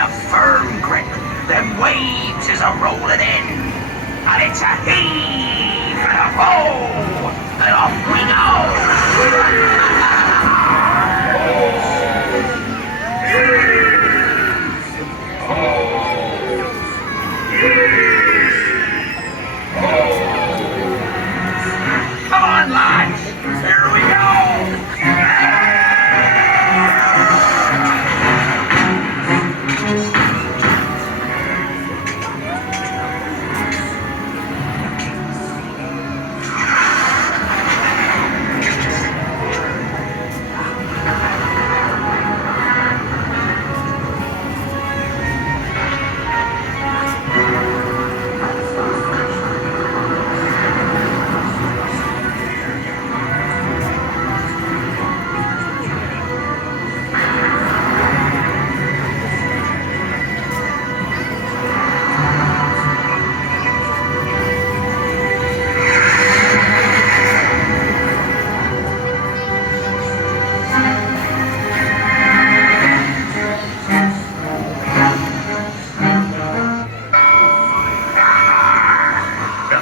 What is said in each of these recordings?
a firm grip. Them waves is a rolling in. And it's a heave and a ho, and off we go. Come on, lads! Here we go!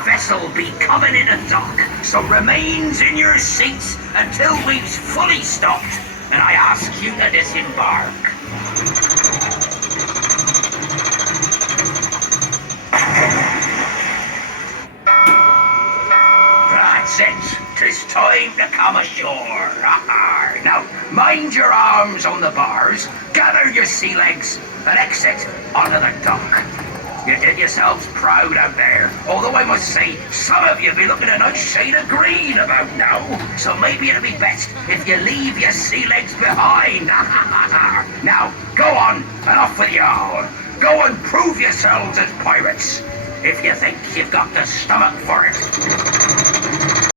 Vessel be coming in a dock, so remains in your seats until we've fully stopped, and I ask you to disembark. That's it. 'Tis time to come ashore. Now, mind your arms on the bars, gather your sea legs, and exit onto the dock. You did yourselves proud out there, although I must say, some of you be looking a nice shade of green about now, so maybe it'll be best if you leave your sea legs behind. Now, go on, and off with y'all. Go and prove yourselves as pirates, if you think you've got the stomach for it.